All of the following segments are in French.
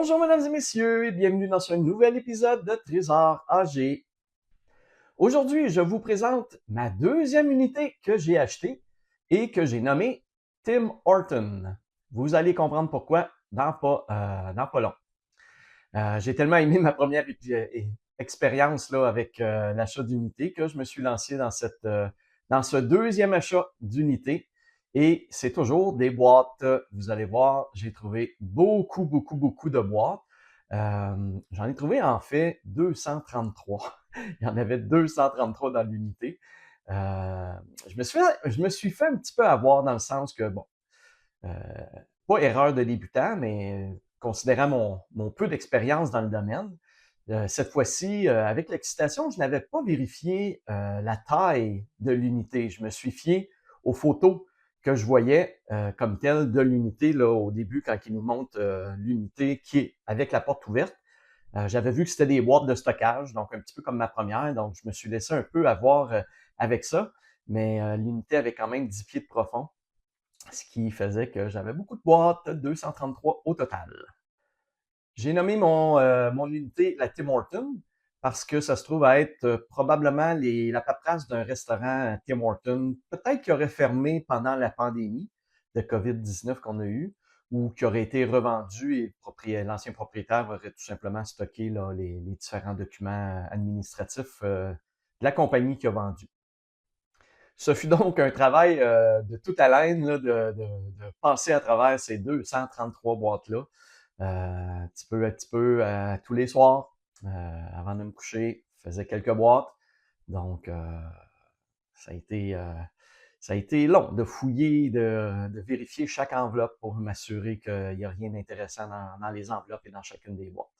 Bonjour mesdames et messieurs et bienvenue dans ce nouvel épisode de Trésor AG. Aujourd'hui, je vous présente ma deuxième unité que j'ai achetée et que j'ai nommée Tim Horton. Vous allez comprendre pourquoi dans pas long. J'ai tellement aimé ma première expérience là, avec l'achat d'unité que je me suis lancé dans ce deuxième achat d'unité. Et c'est toujours des boîtes. Vous allez voir, j'ai trouvé beaucoup de boîtes. J'en ai trouvé en fait 233. Il y en avait 233 dans l'unité. Je me suis fait un petit peu avoir dans le sens que, bon, euh, pas erreur de débutant, mais considérant mon peu d'expérience dans le domaine, cette fois-ci, avec l'excitation, je n'avais pas vérifié la taille de l'unité. Je me suis fié aux photos que je voyais comme telles de l'unité là au début quand ils nous montrent l'unité qui est avec la porte ouverte. J'avais vu que c'était des boîtes de stockage, donc un petit peu comme ma première, donc je me suis laissé un peu avoir avec ça, mais l'unité avait quand même 10 pieds de profond, ce qui faisait que j'avais beaucoup de boîtes, 233 au total. J'ai nommé mon unité la Tim Horton parce que ça se trouve à être probablement la paperasse d'un restaurant Tim Horton, peut-être qui aurait fermé pendant la pandémie de COVID-19 qu'on a eue, ou qui aurait été revendu et l'ancien propriétaire aurait tout simplement stocké là, les différents documents administratifs de la compagnie qui a vendu. Ce fut donc un travail de toute haleine là, de passer à travers ces 233 boîtes-là, petit peu tous les soirs, avant de me coucher, je faisais quelques boîtes. Donc, ça a été, euh, ça a été long de fouiller, de vérifier chaque enveloppe pour m'assurer qu'il n'y a rien d'intéressant dans les enveloppes et dans chacune des boîtes.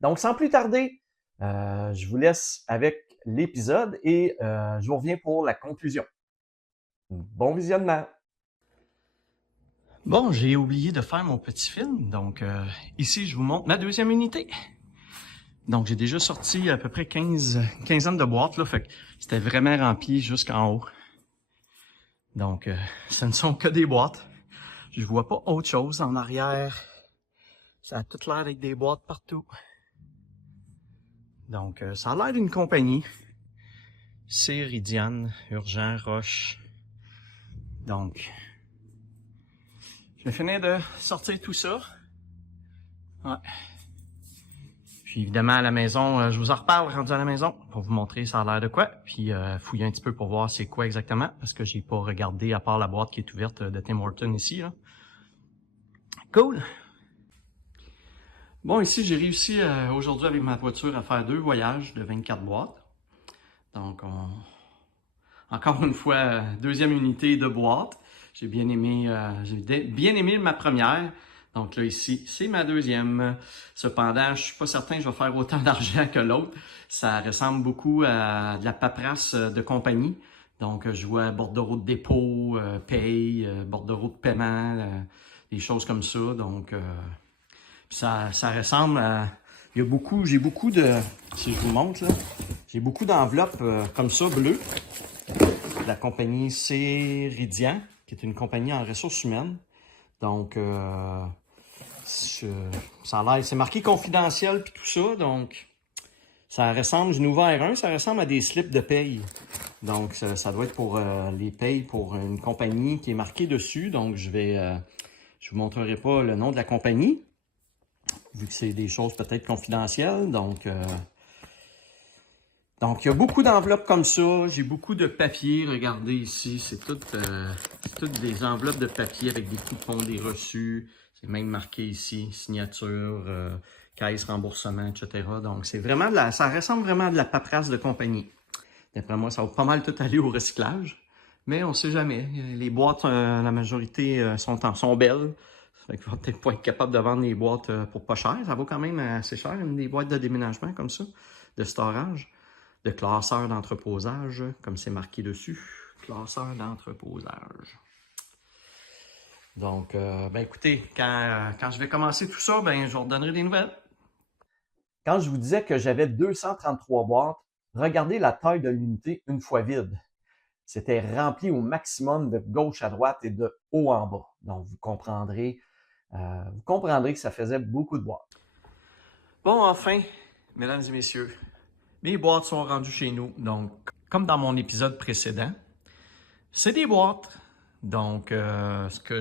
Donc, sans plus tarder, je vous laisse avec l'épisode et je vous reviens pour la conclusion. Bon visionnement! Bon, j'ai oublié de faire mon petit film, donc ici je vous montre ma deuxième unité. Donc j'ai déjà sorti à peu près quinzaine de boîtes, là, fait que c'était vraiment rempli jusqu'en haut. Donc ce ne sont que des boîtes. Je vois pas autre chose en arrière. Ça a tout l'air avec des boîtes partout. Donc ça a l'air d'une compagnie. C'est Ridian, Urgent, Roche. Donc je vais finir de sortir tout ça. Ouais. Puis évidemment, à la maison, je vous en reparle rendu à la maison pour vous montrer ça a l'air de quoi. Puis fouiller un petit peu pour voir c'est quoi exactement, parce que j'ai pas regardé à part la boîte qui est ouverte de Tim Horton ici. Là. Cool! Bon, ici, j'ai réussi aujourd'hui avec ma voiture à faire 2 voyages de 24 boîtes. Donc, encore une fois, deuxième unité de boîte. J'ai bien aimé ma première. Donc là, ici, c'est ma deuxième. Cependant, je suis pas certain que je vais faire autant d'argent que l'autre. Ça ressemble beaucoup à de la paperasse de compagnie. Donc, je vois bordereau de dépôt, paye, bordereau de paiement, des choses comme ça. Donc, ça ressemble à... j'ai beaucoup de... Si je vous montre, là, j'ai beaucoup d'enveloppes comme ça, bleues. De la compagnie Ceridian, qui est une compagnie en ressources humaines. Donc, ça a l'air, c'est marqué confidentiel puis tout ça, donc ça ressemble, j'en ai ouvert un, ça ressemble à des slips de paye. Donc, ça doit être pour les payes pour une compagnie qui est marquée dessus. Donc, je vous montrerai pas le nom de la compagnie, vu que c'est des choses peut-être confidentielles. Donc, il y a beaucoup d'enveloppes comme ça. J'ai beaucoup de papier. Regardez ici, c'est toutes des enveloppes de papier avec des coupons, des reçus. C'est même marqué ici, signature, caisse, remboursement, etc. Donc, c'est vraiment ça ressemble vraiment à de la paperasse de compagnie. D'après moi, ça va pas mal tout aller au recyclage. Mais on sait jamais. Les boîtes, la majorité sont belles. Fait qu'il va peut-être pas être capable de vendre les boîtes pour pas cher. Ça vaut quand même assez cher, des boîtes de déménagement comme ça, de storage, de classeur d'entreposage, comme c'est marqué dessus. Classeur d'entreposage. Donc, ben écoutez, quand je vais commencer tout ça, ben je vous redonnerai des nouvelles. Quand je vous disais que j'avais 233 boîtes, regardez la taille de l'unité une fois vide. C'était rempli au maximum de gauche à droite et de haut en bas. Donc, vous comprendrez vous comprendrez que ça faisait beaucoup de boîtes. Bon, enfin, mesdames et messieurs, mes boîtes sont rendues chez nous. Donc, comme dans mon épisode précédent, c'est des boîtes. Donc, ce que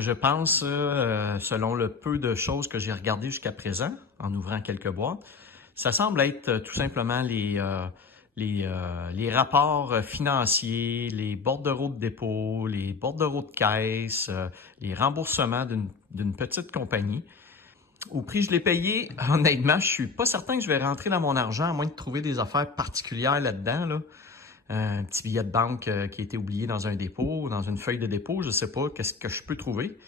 je pense, selon le peu de choses que j'ai regardées jusqu'à présent, en ouvrant quelques boîtes, ça semble être tout simplement les rapports financiers, les bordereaux de dépôt, les bordereaux de caisse, les remboursements d'une petite compagnie. Au prix que je l'ai payé, honnêtement, je suis pas certain que je vais rentrer dans mon argent, à moins de trouver des affaires particulières là-dedans. Là. Un petit billet de banque qui a été oublié dans un dépôt, dans une feuille de dépôt, je sais pas qu'est-ce que je peux trouver.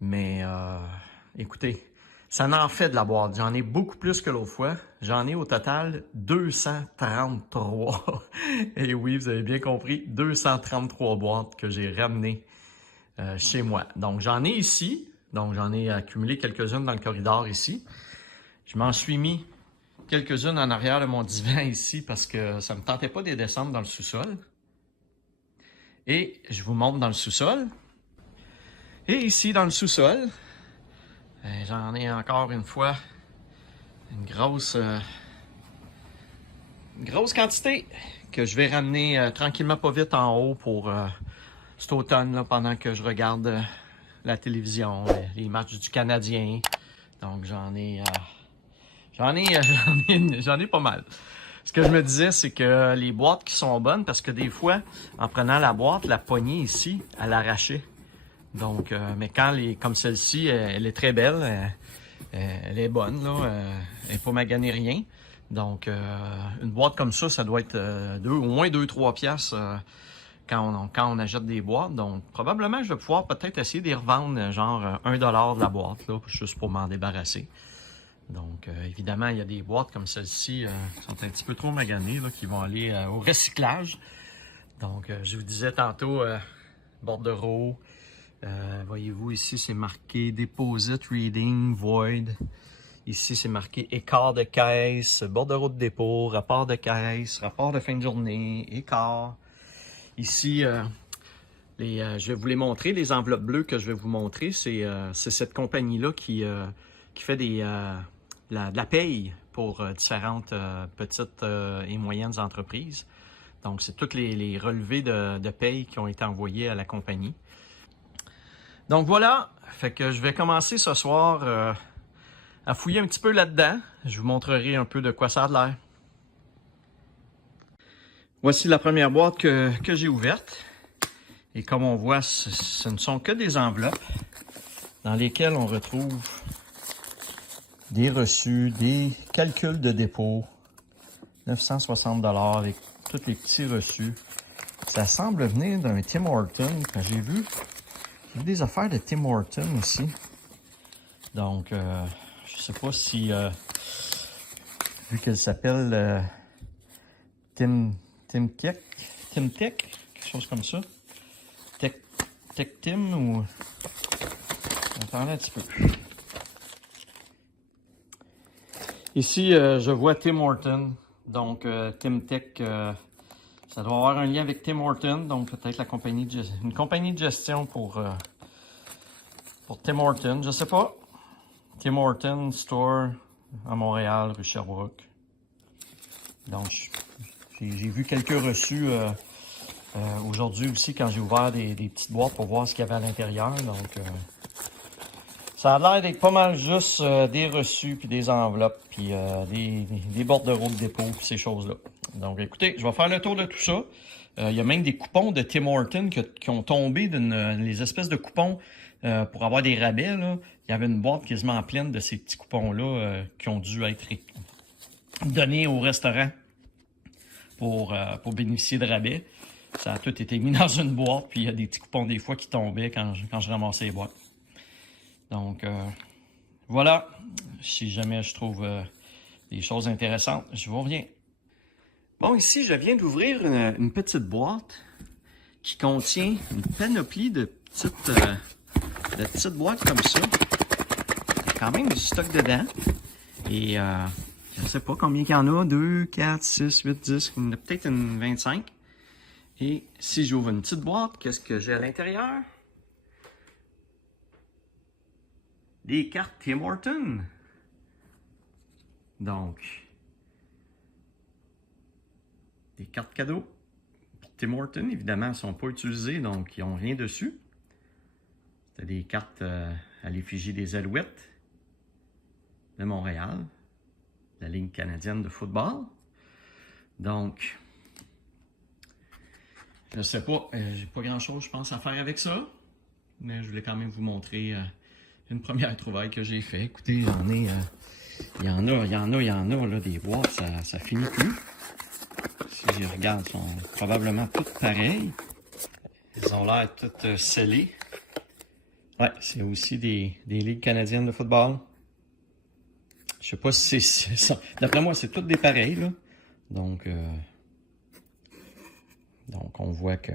Mais écoutez, ça en fait de la boîte. J'en ai beaucoup plus que l'autre fois. J'en ai au total 233. Et oui, vous avez bien compris, 233 boîtes que j'ai ramenées chez moi. Donc, j'en ai ici. Donc, j'en ai accumulé quelques-unes dans le corridor ici. Je m'en suis mis quelques-unes en arrière de mon divan ici parce que ça ne me tentait pas de les descendre dans le sous-sol. Et je vous montre dans le sous-sol. Et ici, dans le sous-sol, j'en ai encore une fois une grosse quantité que je vais ramener tranquillement pas vite en haut pour cet automne là, pendant que je regarde la télévision, les matchs du Canadien. Donc j'en ai pas mal. Ce que je me disais, c'est que les boîtes qui sont bonnes, parce que des fois, en prenant la boîte, la poignée ici, elle arrachait. Donc, mais quand comme celle-ci, elle est très belle, elle est bonne, là, elle n'est pas maganée rien. Donc, une boîte comme ça doit être au moins 2-3 piastres quand on achète des boîtes. Donc, probablement, je vais pouvoir peut-être essayer de les revendre genre $1 de la boîte, là, juste pour m'en débarrasser. Donc, évidemment, il y a des boîtes comme celle-ci qui sont un petit peu trop maganées, là, qui vont aller au recyclage. Donc, je vous disais tantôt, bordereau. Voyez-vous, ici, c'est marqué Deposit, Reading, Void. Ici, c'est marqué écart de caisse, bordereau de dépôt, rapport de caisse, rapport de fin de journée, écart. Ici, je vais vous les montrer, les enveloppes bleues que je vais vous montrer. C'est cette compagnie-là qui fait de la paye pour différentes petites et moyennes entreprises. Donc, c'est tous les relevés de paye qui ont été envoyés à la compagnie. Donc voilà, fait que je vais commencer ce soir à fouiller un petit peu là-dedans. Je vous montrerai un peu de quoi ça a l'air. Voici la première boîte que j'ai ouverte. Et comme on voit, ce ne sont que des enveloppes dans lesquelles on retrouve des reçus, des calculs de dépôt, 960 $ avec tous les petits reçus. Ça semble venir d'un Tim Hortons. J'ai vu des affaires de Tim Hortons ici. Donc, je sais pas si, vu qu'elle s'appelle Tim Tech, quelque chose comme ça. Tech Tim ou... Attendez un petit peu. Ici, je vois Tim Hortons. Donc, Tim Tech, ça doit avoir un lien avec Tim Hortons. Donc, peut-être une compagnie de gestion pour Tim Hortons. Je sais pas. Tim Hortons Store à Montréal, rue Sherbrooke. Donc, j'ai vu quelques reçus aujourd'hui aussi quand j'ai ouvert des petites boîtes pour voir ce qu'il y avait à l'intérieur. Donc, ça a l'air d'être pas mal juste des reçus, puis des enveloppes, puis des bordereaux de dépôt, puis ces choses-là. Donc, écoutez, je vais faire le tour de tout ça. Il y a même des coupons de Tim Hortons qui ont tombé les espèces de coupons pour avoir des rabais. Là. Il y avait une boîte quasiment pleine de ces petits coupons-là qui ont dû être donnés au restaurant pour bénéficier de rabais. Ça a tout été mis dans une boîte, puis il y a des petits coupons des fois qui tombaient quand je ramassais les boîtes. Donc, voilà. Si jamais je trouve des choses intéressantes, je vous reviens. Bon, ici, je viens d'ouvrir une petite boîte qui contient une panoplie de petites boîtes comme ça. Il y a quand même du stock dedans. Et je ne sais pas combien il y en a. 2, 4, 6, 8, 10. Il y en a peut-être une 25. Et si j'ouvre une petite boîte, qu'est-ce que j'ai à l'intérieur? des cartes Tim Hortons. Donc, des cartes cadeaux. Tim Hortons, évidemment, ne sont pas utilisées, donc ils n'ont rien dessus. C'était des cartes à l'effigie des Alouettes de Montréal, la Ligue canadienne de football. Donc, je ne sais pas, j'ai pas grand-chose, je pense, à faire avec ça. Mais je voulais quand même vous montrer une première trouvaille que j'ai faite. Écoutez, j'en ai... il y en a, là, des boîtes, ça finit plus. Si je regarde, ils sont probablement toutes pareilles. Ils ont l'air toutes scellées. Ouais, c'est aussi des ligues canadiennes de football. Je sais pas si c'est ça. D'après moi, c'est toutes des pareilles, là. Donc on voit que...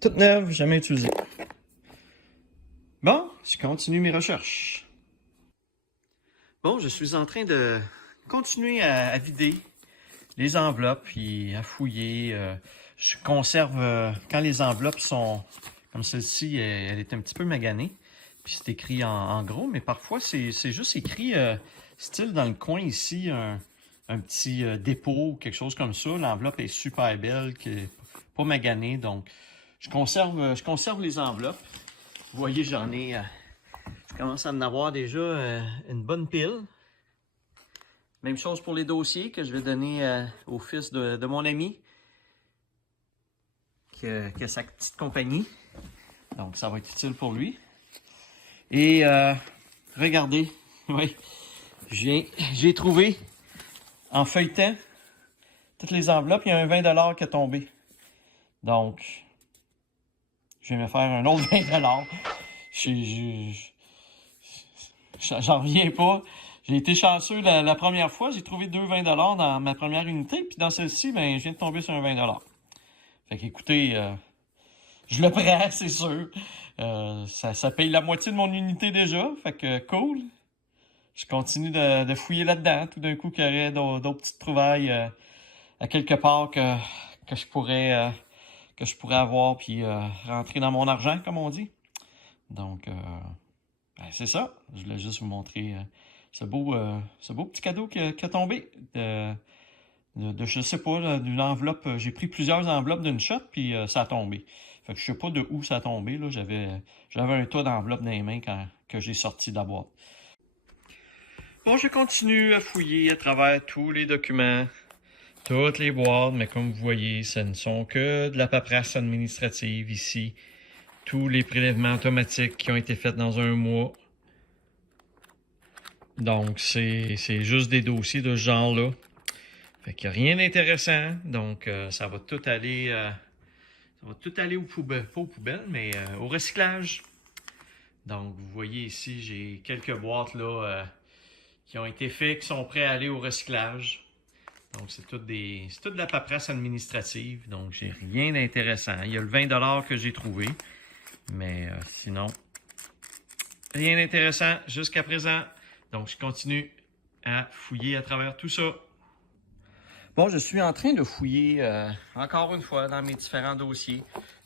Toutes neuves, jamais utilisées. Bon, je continue mes recherches. Bon, je suis en train de continuer à vider les enveloppes et à fouiller. Je conserve, quand les enveloppes sont comme celle-ci, elle est un petit peu maganée. Puis c'est écrit en gros, mais parfois c'est juste écrit style dans le coin ici, un petit dépôt, quelque chose comme ça. L'enveloppe est super belle, pas maganée, donc je conserve les enveloppes. Vous voyez, je commence à en avoir déjà une bonne pile. Même chose pour les dossiers que je vais donner au fils de mon ami qui a sa petite compagnie. Donc ça va être utile pour lui. Et regardez, oui, j'ai trouvé en feuilletant toutes les enveloppes, il y a un 20$ qui est tombé. Donc, je vais me faire un autre 20$. J'en reviens pas. J'ai été chanceux la première fois. J'ai trouvé 20$ dans ma première unité. Puis dans celle-ci, ben, je viens de tomber sur un 20$. Fait qu'écoutez, je le prends, c'est sûr. Ça paye la moitié de mon unité déjà. Fait que cool. Je continue de fouiller là-dedans. Tout d'un coup, qu'il y aurait d'autres petites trouvailles à quelque part que je pourrais avoir puis rentrer dans mon argent, comme on dit. Donc, ben, c'est ça. Je voulais juste vous montrer ce beau petit cadeau qui a tombé je sais pas, d'une enveloppe. J'ai pris plusieurs enveloppes d'une shot, puis ça a tombé. Fait que je sais pas de où ça a tombé. Là. J'avais un tas d'enveloppes dans les mains que j'ai sorti de la boîte. Bon, je continue à fouiller à travers tous les documents, toutes les boîtes, mais comme vous voyez, ce ne sont que de la paperasse administrative ici. Tous les prélèvements automatiques qui ont été faits dans un mois. Donc, c'est juste des dossiers de ce genre-là. Fait qu'il n'y a rien d'intéressant. Donc, ça va tout aller aux poubelles, pas aux poubelles, mais au recyclage. Donc, vous voyez ici, j'ai quelques boîtes là qui ont été faites, qui sont prêtes à aller au recyclage. Donc, c'est toute de la paperasse administrative. Donc, j'ai rien d'intéressant. Il y a le 20$ que j'ai trouvé. Mais sinon, rien d'intéressant jusqu'à présent. Donc, je continue à fouiller à travers tout ça. Bon, je suis en train de fouiller encore une fois dans mes différents dossiers.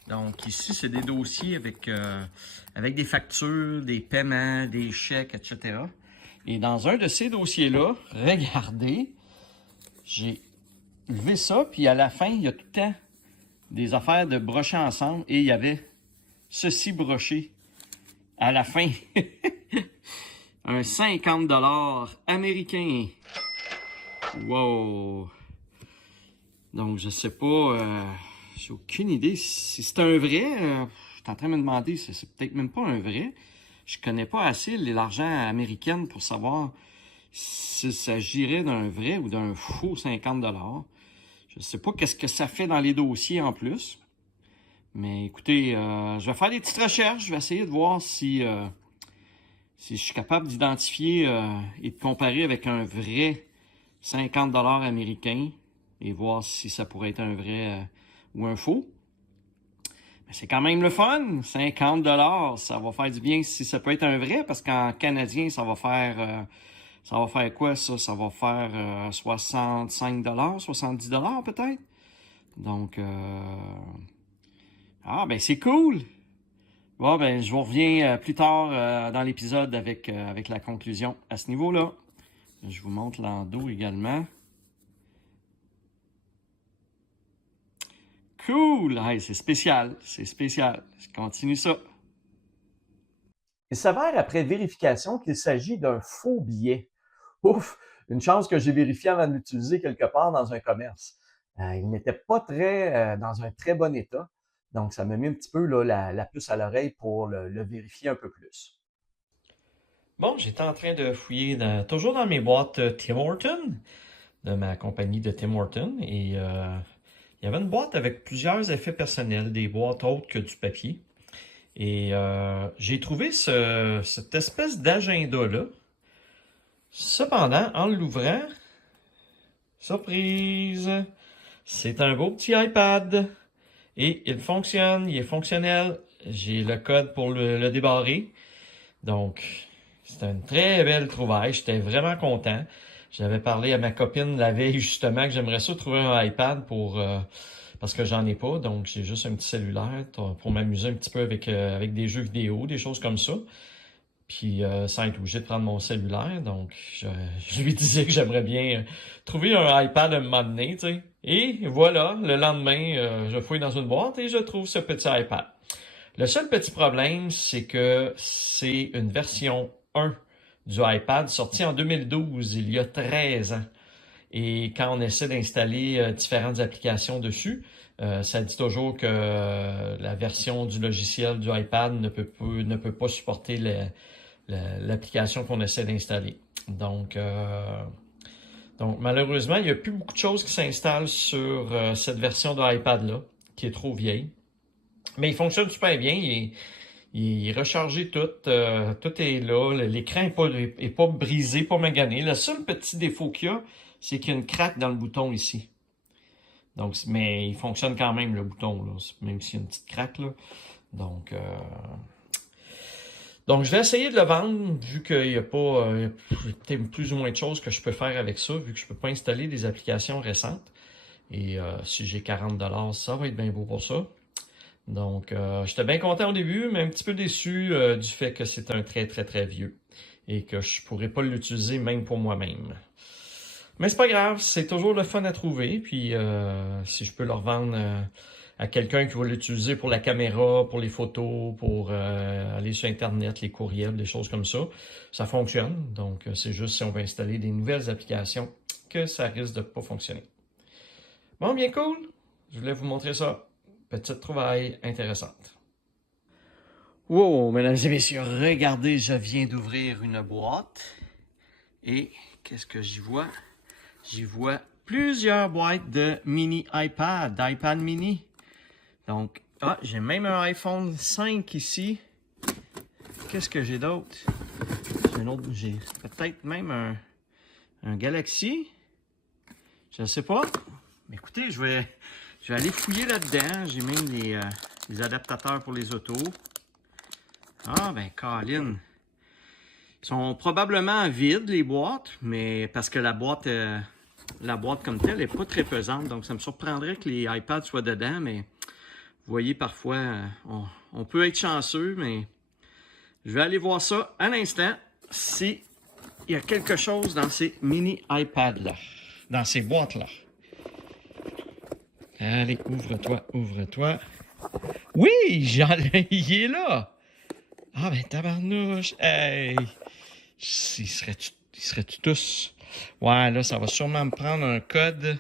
Donc, ici, c'est des dossiers avec des factures, des paiements, des chèques, etc. Et dans un de ces dossiers-là, regardez, j'ai levé ça, puis à la fin, il y a tout le temps des affaires de brocher ensemble et il y avait ceci broché à la fin. Un 50$ américain. Wow! Donc, je sais pas, j'ai aucune idée si c'est un vrai. Je suis en train de me demander si c'est peut-être même pas un vrai. Je connais pas assez l'argent américain pour savoir s'il s'agirait d'un vrai ou d'un faux 50$. Je sais pas qu'est-ce que ça fait dans les dossiers en plus. Mais écoutez, je vais faire des petites recherches. Je vais essayer de voir si je suis capable d'identifier et de comparer avec un vrai 50$ américain et voir si ça pourrait être un vrai ou un faux. Mais c'est quand même le fun. 50$, ça va faire du bien si ça peut être un vrai, parce qu'en canadien, ça va faire quoi ça? Ça va faire 65$, 70$ peut-être. Donc, ah ben c'est cool. Bon, ben, je vous reviens plus tard dans l'épisode avec la conclusion à ce niveau-là. Je vous montre l'endos également. Cool! Hey, c'est spécial, c'est spécial. Je continue ça. Il s'avère après vérification qu'il s'agit d'un faux billet. Ouf! Une chance que j'ai vérifié avant de l'utiliser quelque part dans un commerce. Il n'était pas dans un très bon état. Donc, ça m'a mis un petit peu là, la puce à l'oreille pour le vérifier un peu plus. Bon, j'étais en train de fouiller toujours dans mes boîtes Tim Hortons, de ma compagnie de Tim Hortons, et il y avait une boîte avec plusieurs effets personnels, des boîtes autres que du papier. Et j'ai trouvé cette espèce d'agenda-là. Cependant, en l'ouvrant, surprise, c'est un beau petit iPad. Et il fonctionne, il est fonctionnel. J'ai le code pour le débarrer. Donc, c'était une très belle trouvaille. J'étais vraiment content. J'avais parlé à ma copine la veille justement que j'aimerais ça trouver un iPad parce que j'en ai pas. Donc, j'ai juste un petit cellulaire pour m'amuser un petit peu avec des jeux vidéo, des choses comme ça. Puis, sans être obligé de prendre mon cellulaire. Donc, je lui disais que j'aimerais bien trouver un iPad à un moment donné, tu sais. Et voilà, le lendemain, je fouille dans une boîte et je trouve ce petit iPad. Le seul petit problème, c'est que c'est une version 1 du iPad sortie en 2012, il y a 13 ans. Et quand on essaie d'installer différentes applications dessus, ça dit toujours que la version du logiciel du iPad ne peut pas supporter l'application qu'on essaie d'installer. Donc malheureusement, il n'y a plus beaucoup de choses qui s'installent sur cette version de iPad-là, qui est trop vieille. Mais il fonctionne super bien. Il est rechargé tout. Tout est là. L'écran est pas brisé, pas magané. Le seul petit défaut qu'il y a, c'est qu'il y a une craque dans le bouton ici. Donc, mais il fonctionne quand même, le bouton, là, même s'il y a une petite craque, là. Donc, je vais essayer de le vendre, vu qu'il y a pas peut-être plus ou moins de choses que je peux faire avec ça, vu que je peux pas installer des applications récentes. Et si j'ai 40$, ça va être bien beau pour ça. Donc, j'étais bien content au début, mais un petit peu déçu du fait que c'est un très, très, très vieux et que je pourrais pas l'utiliser même pour moi-même. Mais c'est pas grave, c'est toujours le fun à trouver. Puis, si je peux le revendre à quelqu'un qui va l'utiliser pour la caméra, pour les photos, pour aller sur Internet, les courriels, des choses comme ça fonctionne. Donc, c'est juste si on veut installer des nouvelles applications que ça risque de pas fonctionner. Bon, bien cool. Je voulais vous montrer ça. Petite trouvaille intéressante. Wow, mesdames et messieurs, regardez, je viens d'ouvrir une boîte. Et qu'est-ce que j'y vois? J'y vois plusieurs boîtes de mini iPad, d'iPad mini. Donc, j'ai même un iPhone 5 ici. Qu'est-ce que j'ai d'autre? J'ai peut-être même un Galaxy. Je ne sais pas. Mais écoutez, je vais aller fouiller là-dedans. J'ai même les adaptateurs pour les autos. Ah, ben, Colin. Ils sont probablement vides, les boîtes, mais parce que la boîte comme telle n'est pas très pesante. Donc, ça me surprendrait que les iPads soient dedans, mais vous voyez, parfois, on peut être chanceux, mais je vais aller voir ça à l'instant s'il y a quelque chose dans ces mini iPads-là, dans ces boîtes-là. Allez, ouvre-toi, ouvre-toi. Oui, il est là. Ah ben tabarnouche, hey! Ils seraient-tu tous? Ouais, là, ça va sûrement me prendre un code.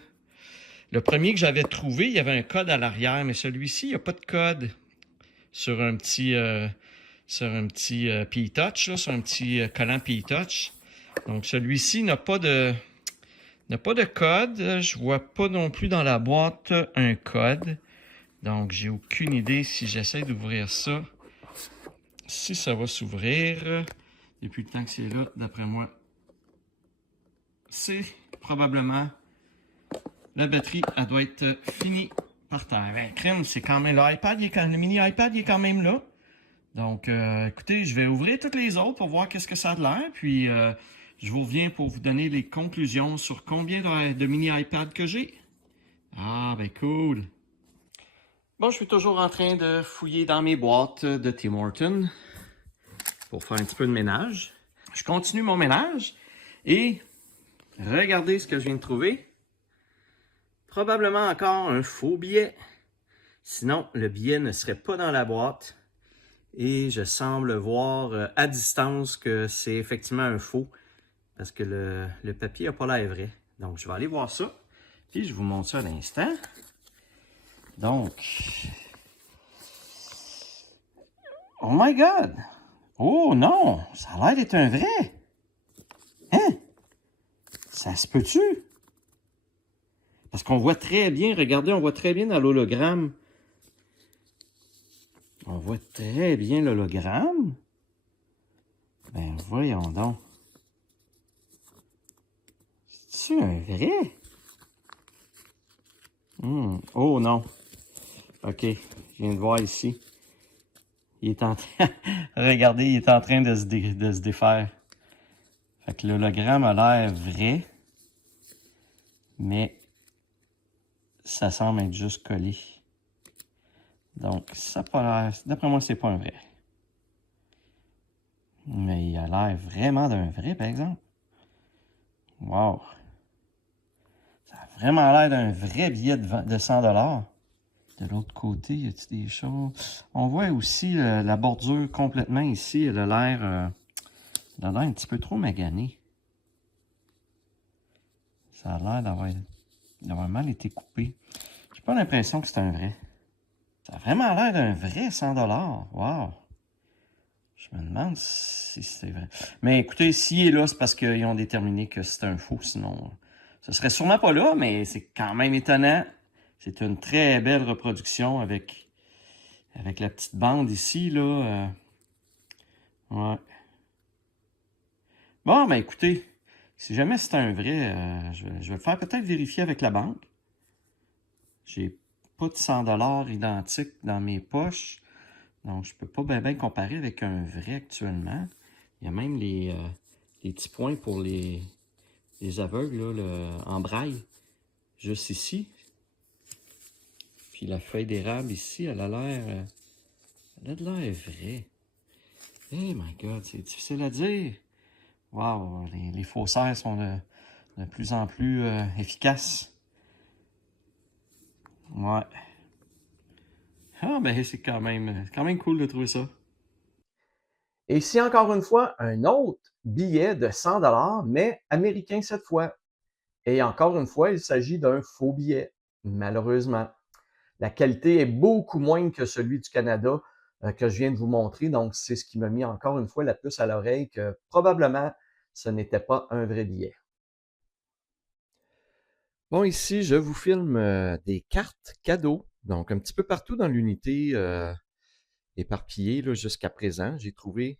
Le premier que j'avais trouvé, il y avait un code à l'arrière, mais celui-ci, il n'y a pas de code sur un petit P-Touch, là, sur un petit collant P-Touch. Donc, celui-ci n'a pas de code. Je vois pas non plus dans la boîte un code. Donc, j'ai aucune idée si j'essaie d'ouvrir ça. Si ça va s'ouvrir. Depuis le temps que c'est là, d'après moi, c'est probablement la batterie, elle doit être finie par terre. Ben, crème, c'est quand même le mini iPad, il est quand même là. Donc, écoutez, je vais ouvrir toutes les autres pour voir qu'est-ce que ça a de l'air. Puis, je vous reviens pour vous donner les conclusions sur combien de mini iPad que j'ai. Ah, ben cool. Bon, je suis toujours en train de fouiller dans mes boîtes de Tim Hortons pour faire un petit peu de ménage. Je continue mon ménage et regardez ce que je viens de trouver. Probablement encore un faux billet. Sinon, le billet ne serait pas dans la boîte. Et je semble voir à distance que c'est effectivement un faux parce que le papier n'a pas l'air vrai. Donc, je vais aller voir ça. Puis, je vous montre ça à l'instant. Donc, oh my God! Oh non! Ça a l'air d'être un vrai! Hein? Ça se peut-tu? Parce qu'on voit très bien, regardez, on voit très bien dans l'hologramme. On voit très bien l'hologramme. Ben voyons donc. C'est-tu un vrai? Oh non. OK, je viens de voir ici. Il est en train... Regardez, il est en train de se défaire. Fait que l'hologramme a l'air vrai. Mais ça semble être juste collé. Donc, ça n'a pas l'air... D'après moi, c'est pas un vrai. Mais il a l'air vraiment d'un vrai, par exemple. Wow! Ça a vraiment l'air d'un vrai billet de 100 $. De l'autre côté, y a-t-il des choses? On voit aussi la bordure complètement ici. Elle a l'air un petit peu trop maganée. Ça a l'air d'avoir mal été coupé. J'ai pas l'impression que c'est un vrai. Ça a vraiment l'air d'un vrai 100 $. Wow! Je me demande si c'est vrai. Mais écoutez, s'il est là, c'est parce qu'ils ont déterminé que c'est un faux. Sinon, ce serait sûrement pas là, mais c'est quand même étonnant. C'est une très belle reproduction avec la petite bande ici, là. Ouais. Bon, ben écoutez, si jamais c'est un vrai, je vais le faire peut-être vérifier avec la banque. J'ai pas de 100 $ identiques dans mes poches. Donc, je peux pas bien comparer avec un vrai actuellement. Il y a même les petits points pour les aveugles, là, en braille, juste ici. Puis la feuille d'érable ici, elle a l'air vrai. Hey my God, c'est difficile à dire. Wow, les faussaires sont de plus en plus efficaces. Ouais. Ah, ben c'est quand même cool de trouver ça. Et ici, encore une fois, un autre billet de 100 $, mais américain cette fois. Et encore une fois, il s'agit d'un faux billet, malheureusement. La qualité est beaucoup moindre que celui du Canada que je viens de vous montrer. Donc, c'est ce qui m'a mis encore une fois la puce à l'oreille que probablement ce n'était pas un vrai billet. Bon, ici, je vous filme des cartes cadeaux. Donc, un petit peu partout dans l'unité éparpillée jusqu'à présent. J'ai trouvé,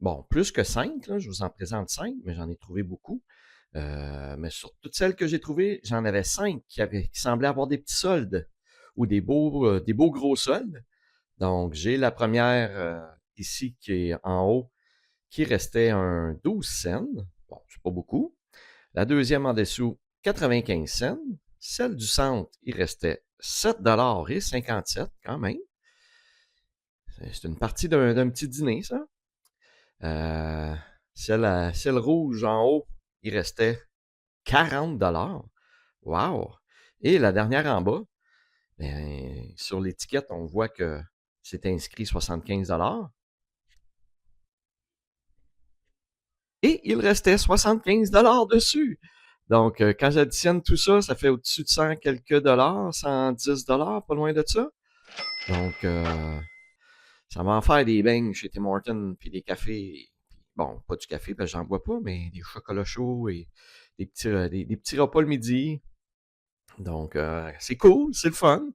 bon, plus que 5. Là, je vous en présente 5, mais j'en ai trouvé beaucoup. Mais sur toutes celles que j'ai trouvées, j'en avais 5 qui semblaient avoir des petits soldes ou des beaux gros soldes. Donc, j'ai la première ici qui est en haut, qui restait un 12 cents. Bon, c'est pas beaucoup. La deuxième en dessous, 95 cents. Celle du centre, il restait 7,57 $ quand même. C'est une partie d'un petit dîner, ça. Celle rouge en haut, il restait 40 $. Wow! Et la dernière en bas, ben, sur l'étiquette, on voit que c'est inscrit 75 $. Et il restait 75 $ dessus. Donc, quand j'additionne tout ça, ça fait au-dessus de 100 quelques dollars, 110 $, pas loin de ça. Donc, ça va en faire des beignes chez Tim Hortons, puis des cafés. Bon, pas du café, parce que j'en bois pas, mais des chocolats chauds et des petits repas le midi. Donc, c'est cool, c'est le fun.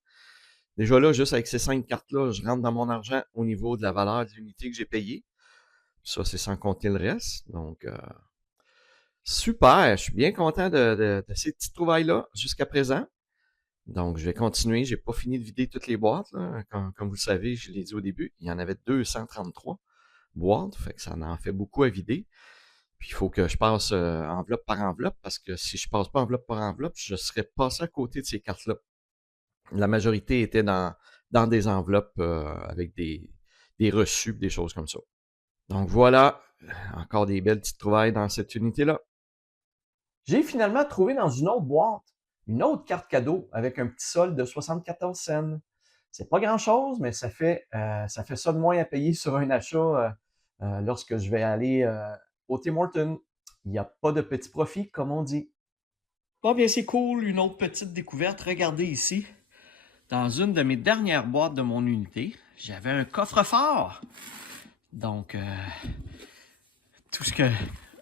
Déjà là, juste avec ces 5 cartes-là, je rentre dans mon argent au niveau de la valeur de l'unité que j'ai payée. Ça, c'est sans compter le reste. Donc, super, je suis bien content de ces petites trouvailles-là jusqu'à présent. Donc, je vais continuer. J'ai pas fini de vider toutes les boîtes. Là. Comme vous le savez, je l'ai dit au début, il y en avait 233 boîtes. Fait que ça en fait beaucoup à vider. Puis, il faut que je passe enveloppe par enveloppe parce que si je passe pas enveloppe par enveloppe, je serais passé à côté de ces cartes-là. La majorité était dans dans des enveloppes avec des reçus, des choses comme ça. Donc voilà, encore des belles petites trouvailles dans cette unité-là. J'ai finalement trouvé dans une autre boîte une autre carte cadeau avec un petit solde de 74 cents. C'est pas grand-chose, mais ça fait ça de moins à payer sur un achat lorsque je vais aller au Tim Hortons. Il n'y a pas de petit profit, comme on dit. Bon, bien, c'est cool. Une autre petite découverte. Regardez ici. Dans une de mes dernières boîtes de mon unité, j'avais un coffre-fort. Donc, tout ce que...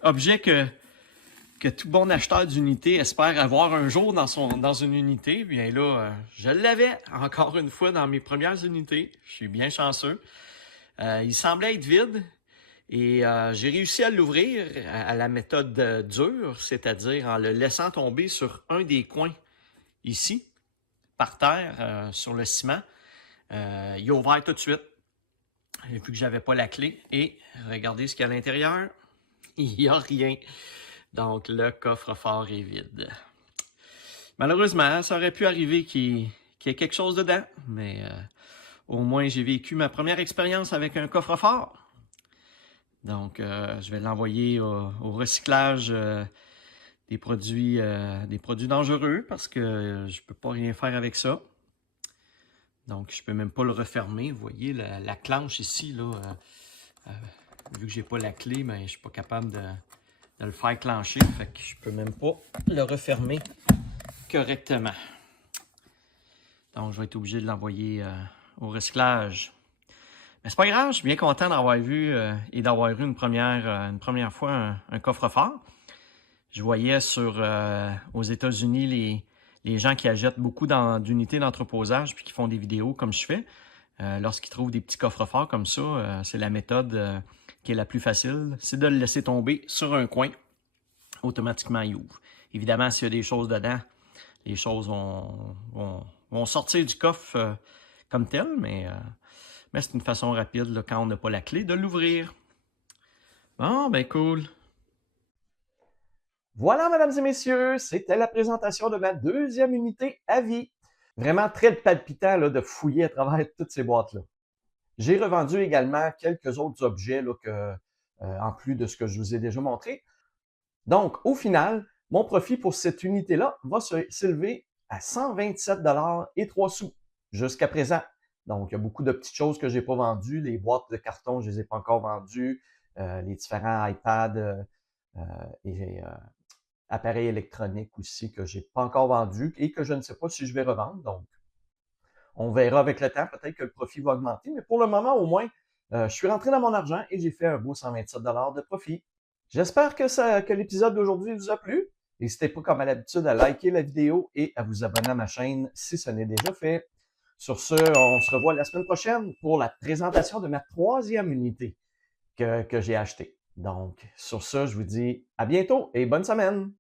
objet que tout bon acheteur d'unité espère avoir un jour dans une unité, bien là, je l'avais encore une fois dans mes premières unités. Je suis bien chanceux. Il semblait être vide et j'ai réussi à l'ouvrir à la méthode dure, c'est-à-dire en le laissant tomber sur un des coins ici, par terre, sur le ciment. Il a ouvert tout de suite, vu que j'avais pas la clé. Et regardez ce qu'il y a à l'intérieur. Il n'y a rien. Donc, le coffre-fort est vide. Malheureusement, ça aurait pu arriver qu'il y ait quelque chose dedans, mais au moins, j'ai vécu ma première expérience avec un coffre-fort. Donc, je vais l'envoyer au recyclage des produits dangereux parce que je ne peux pas rien faire avec ça. Donc, je ne peux même pas le refermer. Vous voyez, la clenche ici, là, vu que je n'ai pas la clé, mais je ne suis pas capable de le faire clencher. Fait que je peux même pas le refermer correctement. Donc, je vais être obligé de l'envoyer au recyclage. Mais c'est pas grave, je suis bien content d'avoir vu et d'avoir eu une première fois un coffre-fort. Je voyais aux États-Unis les gens qui achètent beaucoup d'unités d'entreposage puis qui font des vidéos comme je fais. Lorsqu'ils trouvent des petits coffres-forts comme ça, c'est la méthode qui est la plus facile, c'est de le laisser tomber sur un coin. Automatiquement, il ouvre. Évidemment, s'il y a des choses dedans, les choses vont sortir du coffre comme tel, mais c'est une façon rapide, là, quand on n'a pas la clé, de l'ouvrir. Bon, ben cool. Voilà, mesdames et messieurs, c'était la présentation de ma deuxième unité à vie. Vraiment très palpitant là, de fouiller à travers toutes ces boîtes-là. J'ai revendu également quelques autres objets là, en plus de ce que je vous ai déjà montré. Donc, au final, mon profit pour cette unité-là va s'élever à 127 et 3 sous jusqu'à présent. Donc, il y a beaucoup de petites choses que je n'ai pas vendues. Les boîtes de carton, je ne les ai pas encore vendues. Les différents iPads et appareils électroniques aussi que je n'ai pas encore vendus et que je ne sais pas si je vais revendre. Donc, on verra avec le temps. Peut-être que le profit va augmenter. Mais pour le moment, au moins, je suis rentré dans mon argent et j'ai fait un beau 127 de profit. J'espère que l'épisode d'aujourd'hui vous a plu. N'hésitez pas, comme à l'habitude, à liker la vidéo et à vous abonner à ma chaîne si ce n'est déjà fait. Sur ce, on se revoit la semaine prochaine pour la présentation de ma troisième unité que j'ai achetée. Donc, sur ce, je vous dis à bientôt et bonne semaine!